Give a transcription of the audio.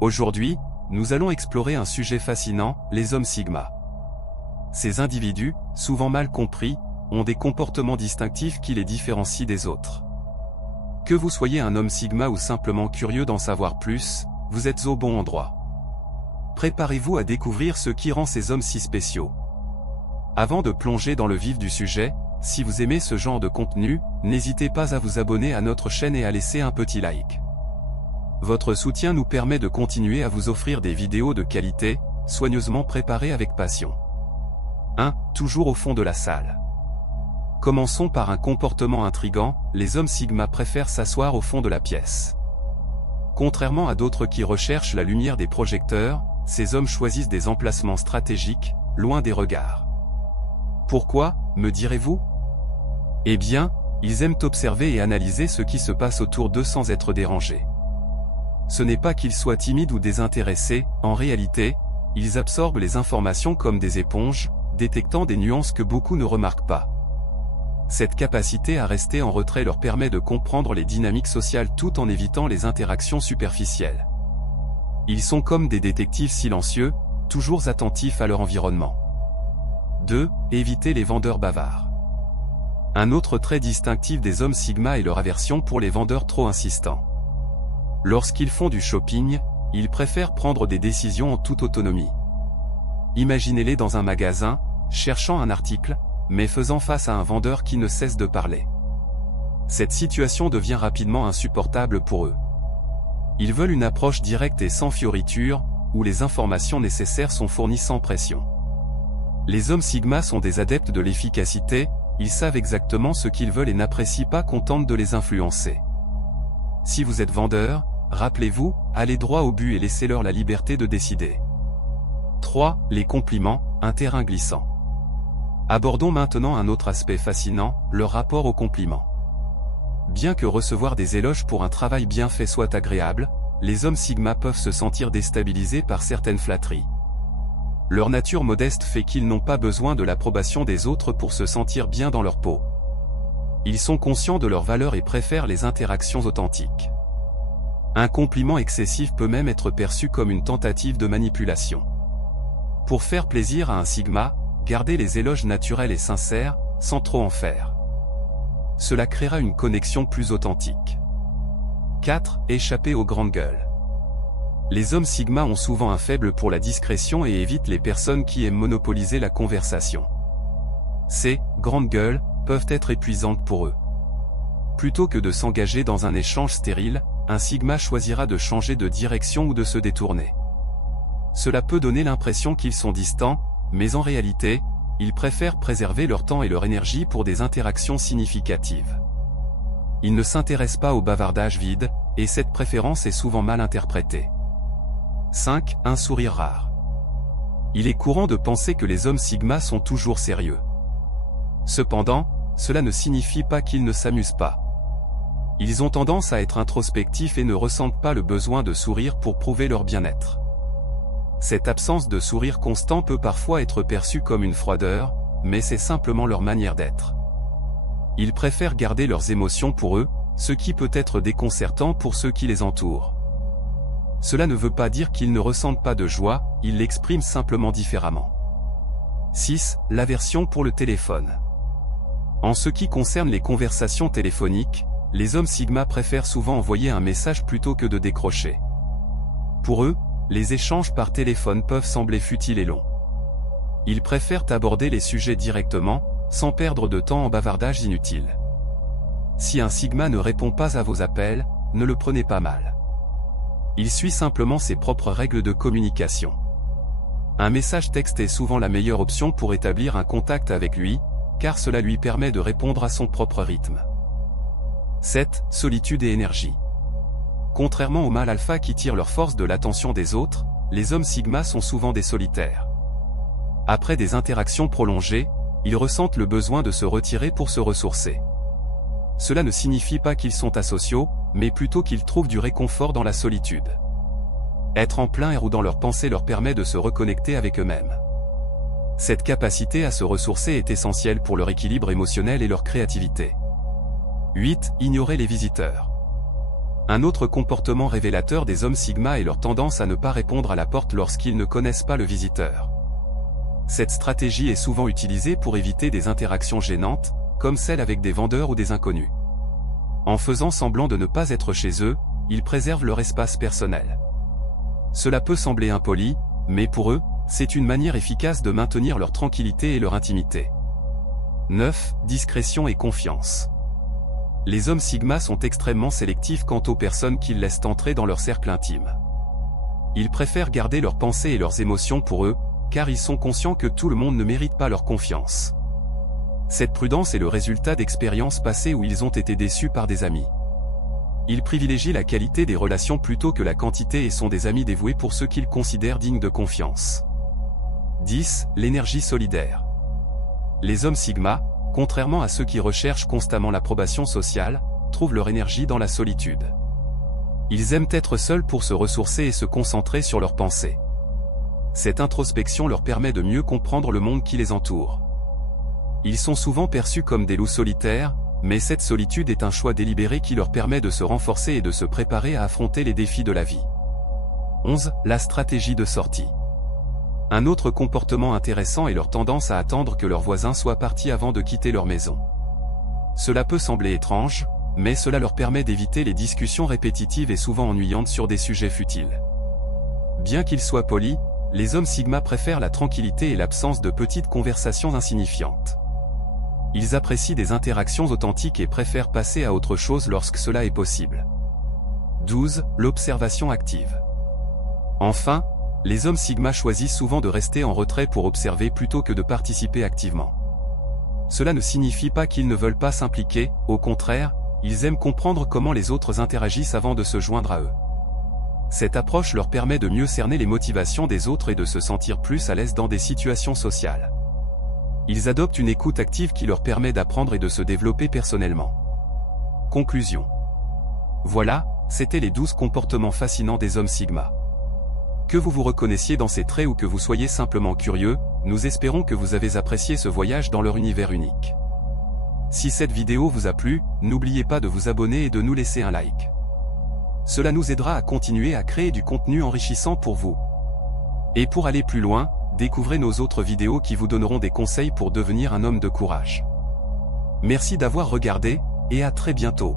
Aujourd'hui, nous allons explorer un sujet fascinant, les hommes Sigma. Ces individus, souvent mal compris, ont des comportements distinctifs qui les différencient des autres. Que vous soyez un homme Sigma ou simplement curieux d'en savoir plus, vous êtes au bon endroit. Préparez-vous à découvrir ce qui rend ces hommes si spéciaux. Avant de plonger dans le vif du sujet, si vous aimez ce genre de contenu, n'hésitez pas à vous abonner à notre chaîne et à laisser un petit like. Votre soutien nous permet de continuer à vous offrir des vidéos de qualité, soigneusement préparées avec passion. 1. Toujours au fond de la salle. Commençons par un comportement intrigant, les hommes Sigma préfèrent s'asseoir au fond de la pièce. Contrairement à d'autres qui recherchent la lumière des projecteurs, ces hommes choisissent des emplacements stratégiques, loin des regards. Pourquoi, me direz-vous? Eh bien, ils aiment observer et analyser ce qui se passe autour d'eux sans être dérangés. Ce n'est pas qu'ils soient timides ou désintéressés, en réalité, ils absorbent les informations comme des éponges, détectant des nuances que beaucoup ne remarquent pas. Cette capacité à rester en retrait leur permet de comprendre les dynamiques sociales tout en évitant les interactions superficielles. Ils sont comme des détectives silencieux, toujours attentifs à leur environnement. 2. Éviter les vendeurs bavards. Un autre trait distinctif des hommes Sigma est leur aversion pour les vendeurs trop insistants. Lorsqu'ils font du shopping, ils préfèrent prendre des décisions en toute autonomie. Imaginez-les dans un magasin, cherchant un article, mais faisant face à un vendeur qui ne cesse de parler. Cette situation devient rapidement insupportable pour eux. Ils veulent une approche directe et sans fioritures, où les informations nécessaires sont fournies sans pression. Les hommes Sigma sont des adeptes de l'efficacité, ils savent exactement ce qu'ils veulent et n'apprécient pas qu'on tente de les influencer. Si vous êtes vendeur, rappelez-vous, allez droit au but et laissez-leur la liberté de décider. 3. Les compliments, un terrain glissant. Abordons maintenant un autre aspect fascinant, leur rapport aux compliments. Bien que recevoir des éloges pour un travail bien fait soit agréable, les hommes Sigma peuvent se sentir déstabilisés par certaines flatteries. Leur nature modeste fait qu'ils n'ont pas besoin de l'approbation des autres pour se sentir bien dans leur peau. Ils sont conscients de leur valeur et préfèrent les interactions authentiques. Un compliment excessif peut même être perçu comme une tentative de manipulation. Pour faire plaisir à un Sigma, gardez les éloges naturels et sincères, sans trop en faire. Cela créera une connexion plus authentique. 4. Échapper aux grandes gueules. Les hommes Sigma ont souvent un faible pour la discrétion et évitent les personnes qui aiment monopoliser la conversation. Ces grandes gueules peuvent être épuisantes pour eux. Plutôt que de s'engager dans un échange stérile, un Sigma choisira de changer de direction ou de se détourner. Cela peut donner l'impression qu'ils sont distants, mais en réalité, ils préfèrent préserver leur temps et leur énergie pour des interactions significatives. Ils ne s'intéressent pas au bavardage vide, et cette préférence est souvent mal interprétée. 5. Un sourire rare. Il est courant de penser que les hommes Sigma sont toujours sérieux. Cependant, cela ne signifie pas qu'ils ne s'amusent pas. Ils ont tendance à être introspectifs et ne ressentent pas le besoin de sourire pour prouver leur bien-être. Cette absence de sourire constant peut parfois être perçue comme une froideur, mais c'est simplement leur manière d'être. Ils préfèrent garder leurs émotions pour eux, ce qui peut être déconcertant pour ceux qui les entourent. Cela ne veut pas dire qu'ils ne ressentent pas de joie, ils l'expriment simplement différemment. 6. L'aversion pour le téléphone. En ce qui concerne les conversations téléphoniques, les hommes Sigma préfèrent souvent envoyer un message plutôt que de décrocher. Pour eux, les échanges par téléphone peuvent sembler futiles et longs. Ils préfèrent aborder les sujets directement, sans perdre de temps en bavardage inutile. Si un Sigma ne répond pas à vos appels, ne le prenez pas mal. Il suit simplement ses propres règles de communication. Un message texte est souvent la meilleure option pour établir un contact avec lui, car cela lui permet de répondre à son propre rythme. 7. Solitude et énergie. Contrairement aux mâles alpha qui tirent leur force de l'attention des autres, les hommes Sigma sont souvent des solitaires. Après des interactions prolongées, ils ressentent le besoin de se retirer pour se ressourcer. Cela ne signifie pas qu'ils sont asociaux, mais plutôt qu'ils trouvent du réconfort dans la solitude. Être en plein air ou dans leurs pensées leur permet de se reconnecter avec eux-mêmes. Cette capacité à se ressourcer est essentielle pour leur équilibre émotionnel et leur créativité. 8. Ignorer les visiteurs. Un autre comportement révélateur des hommes Sigma est leur tendance à ne pas répondre à la porte lorsqu'ils ne connaissent pas le visiteur. Cette stratégie est souvent utilisée pour éviter des interactions gênantes, comme celles avec des vendeurs ou des inconnus. En faisant semblant de ne pas être chez eux, ils préservent leur espace personnel. Cela peut sembler impoli, mais pour eux, c'est une manière efficace de maintenir leur tranquillité et leur intimité. 9. Discrétion et confiance. Les hommes Sigma sont extrêmement sélectifs quant aux personnes qu'ils laissent entrer dans leur cercle intime. Ils préfèrent garder leurs pensées et leurs émotions pour eux, car ils sont conscients que tout le monde ne mérite pas leur confiance. Cette prudence est le résultat d'expériences passées où ils ont été déçus par des amis. Ils privilégient la qualité des relations plutôt que la quantité et sont des amis dévoués pour ceux qu'ils considèrent dignes de confiance. 10. L'énergie solidaire. Les hommes Sigma, contrairement à ceux qui recherchent constamment l'approbation sociale, trouvent leur énergie dans la solitude. Ils aiment être seuls pour se ressourcer et se concentrer sur leurs pensées. Cette introspection leur permet de mieux comprendre le monde qui les entoure. Ils sont souvent perçus comme des loups solitaires, mais cette solitude est un choix délibéré qui leur permet de se renforcer et de se préparer à affronter les défis de la vie. 11. La stratégie de sortie. Un autre comportement intéressant est leur tendance à attendre que leurs voisins soient partis avant de quitter leur maison. Cela peut sembler étrange, mais cela leur permet d'éviter les discussions répétitives et souvent ennuyantes sur des sujets futiles. Bien qu'ils soient polis, les hommes Sigma préfèrent la tranquillité et l'absence de petites conversations insignifiantes. Ils apprécient des interactions authentiques et préfèrent passer à autre chose lorsque cela est possible. 12. L'observation active. Enfin, les hommes Sigma choisissent souvent de rester en retrait pour observer plutôt que de participer activement. Cela ne signifie pas qu'ils ne veulent pas s'impliquer, au contraire, ils aiment comprendre comment les autres interagissent avant de se joindre à eux. Cette approche leur permet de mieux cerner les motivations des autres et de se sentir plus à l'aise dans des situations sociales. Ils adoptent une écoute active qui leur permet d'apprendre et de se développer personnellement. Conclusion. Voilà, c'étaient les 12 comportements fascinants des hommes Sigma. Que vous vous reconnaissiez dans ces traits ou que vous soyez simplement curieux, nous espérons que vous avez apprécié ce voyage dans leur univers unique. Si cette vidéo vous a plu, n'oubliez pas de vous abonner et de nous laisser un like. Cela nous aidera à continuer à créer du contenu enrichissant pour vous. Et pour aller plus loin, découvrez nos autres vidéos qui vous donneront des conseils pour devenir un homme de courage. Merci d'avoir regardé, et à très bientôt.